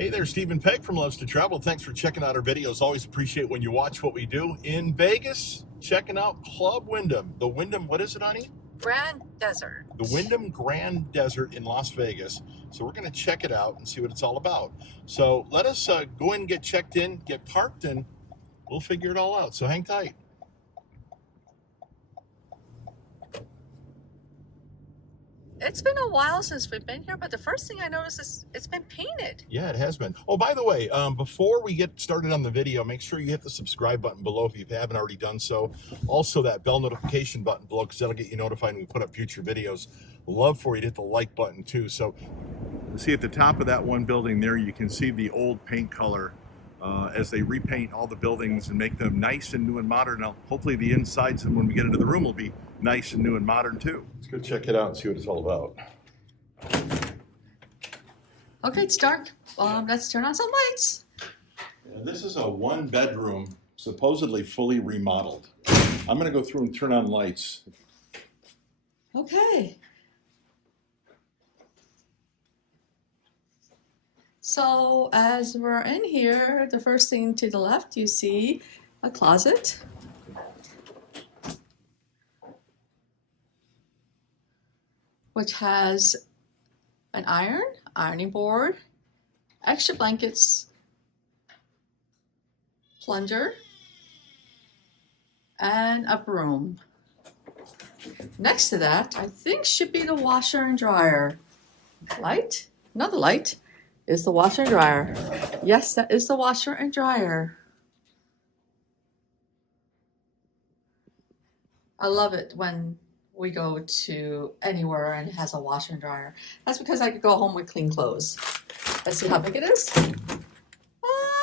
Hey there, Stephen Pegg from Loves to Travel. Thanks for checking out our videos. Always appreciate when you watch what we do in Vegas. Checking out Club Wyndham. The Wyndham, what is it, honey? Grand Desert. The Wyndham Grand Desert in Las Vegas. So we're going to check it out and see what it's all about. So let us go in and get checked in, get parked, and we'll figure it all out. So hang tight. It's been a while since we've been here, but the first thing I noticed is it's been painted. Yeah, it has been. Oh, by the way, before we get started on the video, make sure you hit the subscribe button below if you haven't already done so. Also, that bell notification button below, because that'll get you notified when we put up future videos. Love for you to hit the like button too. So, see at the top of that one building there, you can see the old paint color as they repaint all the buildings and make them nice and new and modern. Now, hopefully the insides, and when we get into the room, will be nice and new and modern too. Let's go check it out and see what it's all about. Okay, it's dark. Let's turn on some lights. Yeah, this is a one bedroom, supposedly fully remodeled. I'm going to go through and turn on lights. Okay. So as we're in here, the first thing to the left, you see a closet. Which has an ironing board, extra blankets, plunger, and a broom. Next to that, I think should be the washer and dryer. Light? Another light is the washer and dryer. Yes, that is the washer and dryer. I love it when we go to anywhere and it has a washer and dryer. That's because I could go home with clean clothes. Let's see how big it is.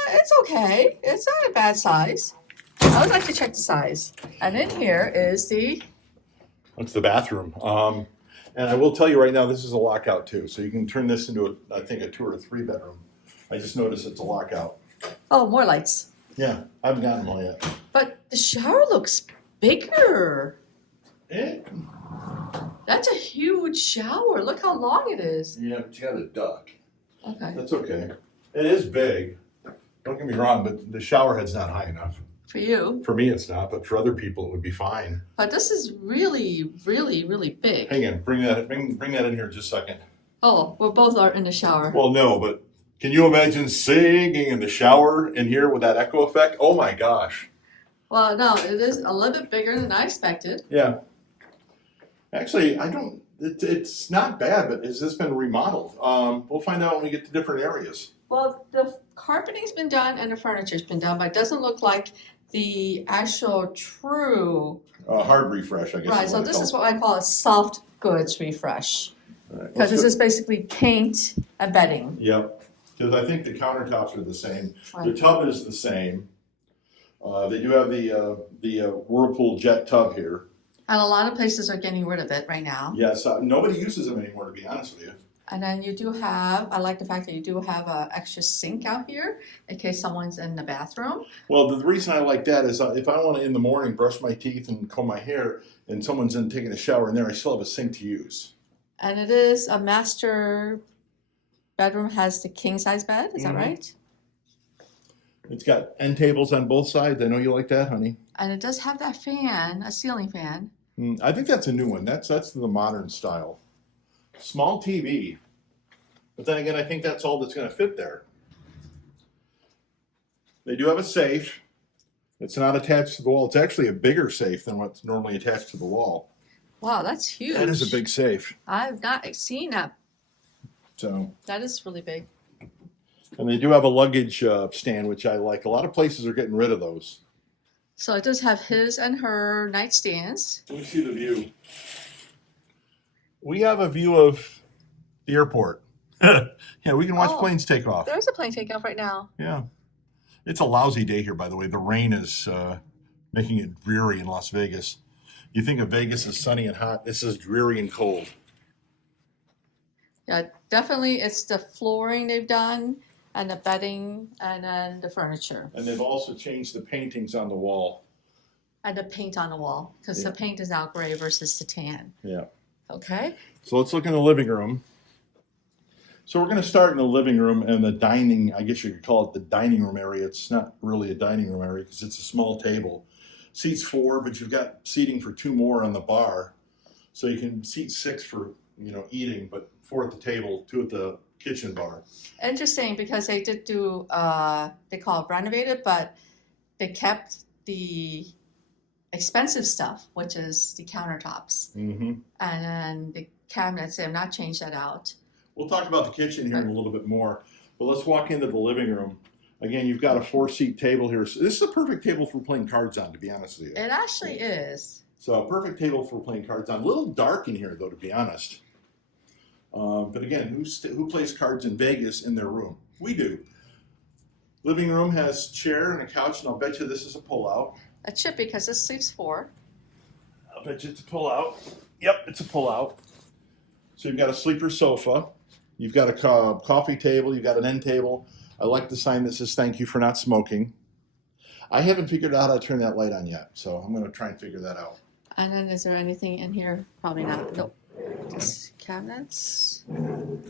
It's okay. It's not a bad size. I would like to check the size. And in here is the... That's the bathroom. And I will tell you right now, this is a lockout too. So you can turn this into, I think, a 2 or 3 bedroom. I just noticed it's a lockout. Oh, more lights. Yeah, I haven't gotten them all yet. But the shower looks bigger. That's a huge shower. Look how long it is. Yeah, but you got a duck. Okay. That's okay. It is big. Don't get me wrong, but the shower head's not high enough. For you. For me, it's not, but for other people, it would be fine. But this is really, really, really big. Hang on, bring that in here just a second. Oh, we both are in the shower. Well, no, but can you imagine singing in the shower in here with that echo effect? Oh my gosh. Well, no, it is a little bit bigger than I expected. Yeah. Actually, it's not bad, but has this been remodeled? We'll find out when we get to different areas. Well, the carpeting's been done and the furniture's been done, but it doesn't look like the actual true... hard refresh, I guess. Right, so this is what I call a soft goods refresh. Right, because this is basically paint and bedding. Yep, because I think the countertops are the same. Right. The tub is the same. They do have the Whirlpool jet tub here. And a lot of places are getting rid of it right now. Yes, nobody uses them anymore, to be honest with you. And then you do have, I like the fact that you do have an extra sink out here in case someone's in the bathroom. Well, the reason I like that is if I want to, in the morning, brush my teeth and comb my hair, and someone's in taking a shower in there, I still have a sink to use. And it is a master bedroom, has the king size bed, is that right? It's got end tables on both sides. I know you like that, honey. And it does have that fan, a ceiling fan. I think that's a new one. That's the modern style. Small TV. But then again, I think that's all that's going to fit there. They do have a safe. It's not attached to the wall. It's actually a bigger safe than what's normally attached to the wall. Wow, that's huge. That is a big safe. I've not seen that. So that is really big. And they do have a luggage stand, which I like. A lot of places are getting rid of those. So it does have his and her nightstands. Let me see the view. We have a view of the airport. Yeah, we can watch planes take off. There's a plane takeoff right now. Yeah. It's a lousy day here, by the way. The rain is making it dreary in Las Vegas. You think of Vegas as sunny and hot. This is dreary and cold. Yeah, definitely it's the flooring they've done and the bedding and then the furniture. And they've also changed the paintings on the wall. And the paint on the wall, because the paint is now gray versus the tan. Yeah. Okay. So let's look in the living room. So we're going to start in the living room and the dining, I guess you could call it the dining room area. It's not really a dining room area because it's a small table. Seats 4, but you've got seating for 2 more on the bar. So you can seat 6 for, eating, but 4 at the table, 2 at the kitchen bar. Interesting, because they did do, they call it renovated, but they kept the expensive stuff, which is the countertops. Mm-hmm. And then the cabinets, they have not changed that out. We'll talk about the kitchen here in a little bit more, but let's walk into the living room. Again, you've got a 4-seat table here. So this is a perfect table for playing cards on, to be honest with you. It actually is. So a perfect table for playing cards on. A little dark in here, though, to be honest. But again, who plays cards in Vegas in their room? We do. Living room has chair and a couch, and I'll bet you this is a pull-out. A chip, because this sleeps 4. I'll bet you it's a pull-out. Yep, it's a pull-out. So you've got a sleeper sofa. You've got a coffee table. You've got an end table. I like the sign that says, "Thank you for not smoking." I haven't figured out how to turn that light on yet, so I'm going to try and figure that out. And then is there anything in here? Probably not. Nope. Just cabinets.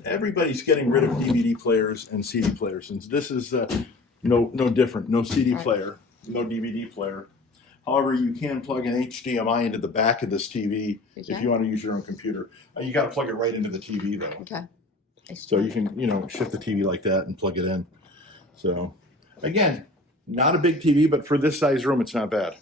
Everybody's getting rid of DVD players and CD players, since this is no different. No CD player, no DVD player. However, you can plug an HDMI into the back of this TV if you want to use your own computer. You got to plug it right into the TV, though. Okay. So you can, shift the TV like that and plug it in. So, again, not a big TV, but for this size room, it's not bad.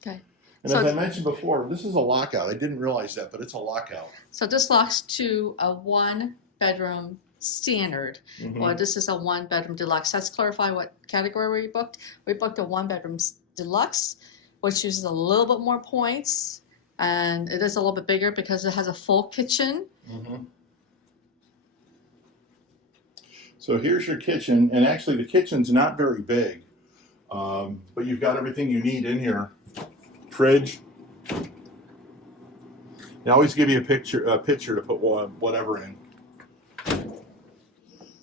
Okay. And as I mentioned before, this is a lockout. I didn't realize that, but it's a lockout. So this locks to a 1-bedroom standard. Mm-hmm. Or this is a 1-bedroom deluxe. Let's clarify what category we booked. We booked a 1-bedroom deluxe, which uses a little bit more points, and it is a little bit bigger because it has a full kitchen. Mm-hmm. So here's your kitchen, and actually the kitchen's not very big, but you've got everything you need in here. Fridge. They always give you a pitcher to put whatever in.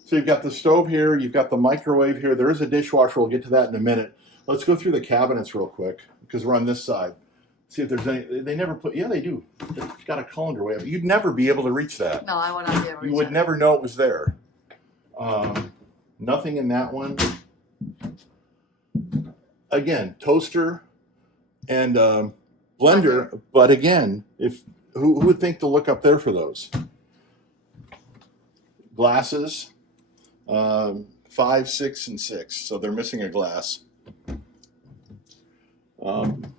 So you've got the stove here, you've got the microwave here. There is a dishwasher. We'll get to that in a minute. Let's go through the cabinets real quick because we're on this side. See if there's any. They never put. Yeah, they do. They've got a colander way up. You'd never be able to reach that. No, I would not be able to reach You would never know it was there. Nothing in that one. Again, toaster and blender, but again, who would think to look up there for those? Glasses, 5, 6, and 6. So they're missing a glass. I'm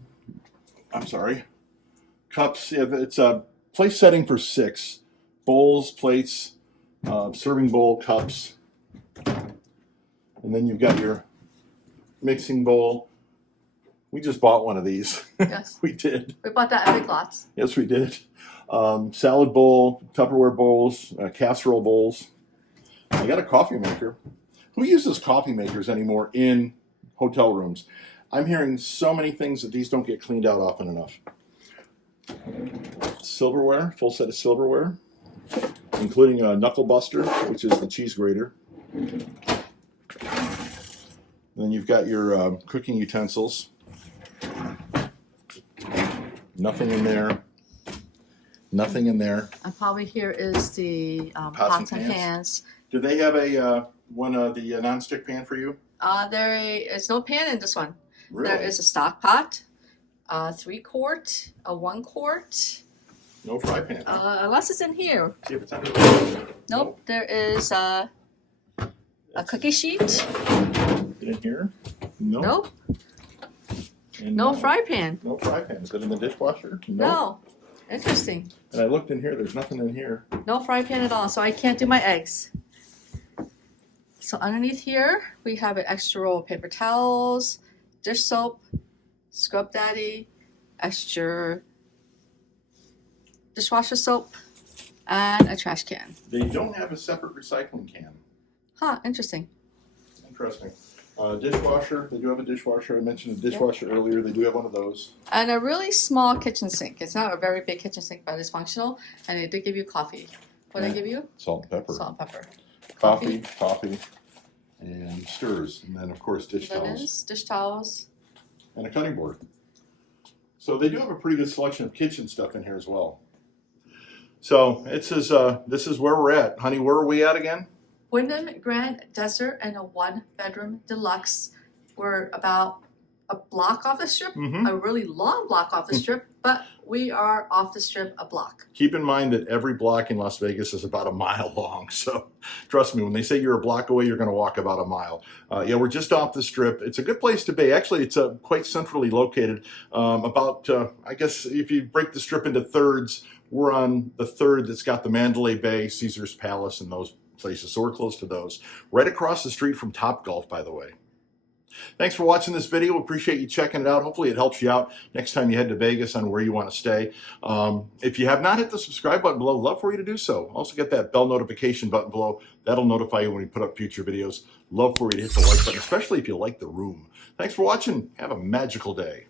sorry. Cups. Yeah, it's a place setting for 6. Bowls, plates, serving bowl, cups, and then you've got your mixing bowl. We just bought one of these. Yes. We did. We bought that at Big Lots. Yes, we did. Salad bowl, Tupperware bowls, casserole bowls. I got a coffee maker. Who uses coffee makers anymore in hotel rooms? I'm hearing so many things that these don't get cleaned out often enough. Silverware, full set of silverware, including a knuckle buster, which is the cheese grater. Then you've got your cooking utensils. Nothing in there. Nothing in there. And probably here is the pots and pans. Do they have a one of the nonstick pan for you? There is no pan in this one. Really? There is a stock pot, 3-quart, a 1-quart. No fry pan. Unless it's in here. See if it's under the Nope. There is a cookie sheet. in here? Nope. Nope. And No fry pan. No fry pan. Is it in the dishwasher? Nope. No. Interesting. And I looked in here. There's nothing in here. No fry pan at all, so I can't do my eggs. So underneath here, we have an extra roll of paper towels, dish soap, Scrub Daddy, extra dishwasher soap, and a trash can. They don't have a separate recycling can. Huh, interesting. Interesting. Dishwasher. They do have a dishwasher. I mentioned a dishwasher earlier. They do have one of those. And a really small kitchen sink. It's not a very big kitchen sink, but it's functional. And they did give you coffee. What did they give you? Salt and pepper. Salt and pepper. Coffee, and stirs. And then, of course, dish towels. Dish towels. And a cutting board. So they do have a pretty good selection of kitchen stuff in here as well. So this is where we're at. Honey, where are we at again? Wyndham Grand Desert and a 1-bedroom deluxe. We're about a block off the strip, a really long block off the strip, but we are off the strip a block. Keep in mind that every block in Las Vegas is about a mile long. So trust me, when they say you're a block away, you're going to walk about a mile. Yeah, we're just off the strip. It's a good place to be. Actually, it's quite centrally located. I guess if you break the strip into thirds, we're on the third that's got the Mandalay Bay, Caesar's Palace, and those places. So we're close to those. Right across the street from Topgolf, by the way. Thanks for watching this video. We appreciate you checking it out. Hopefully it helps you out next time you head to Vegas on where you want to stay. If you have not hit the subscribe button below, love for you to do so. Also get that bell notification button below. That'll notify you when we put up future videos. Love for you to hit the like button, especially if you like the room. Thanks for watching. Have a magical day.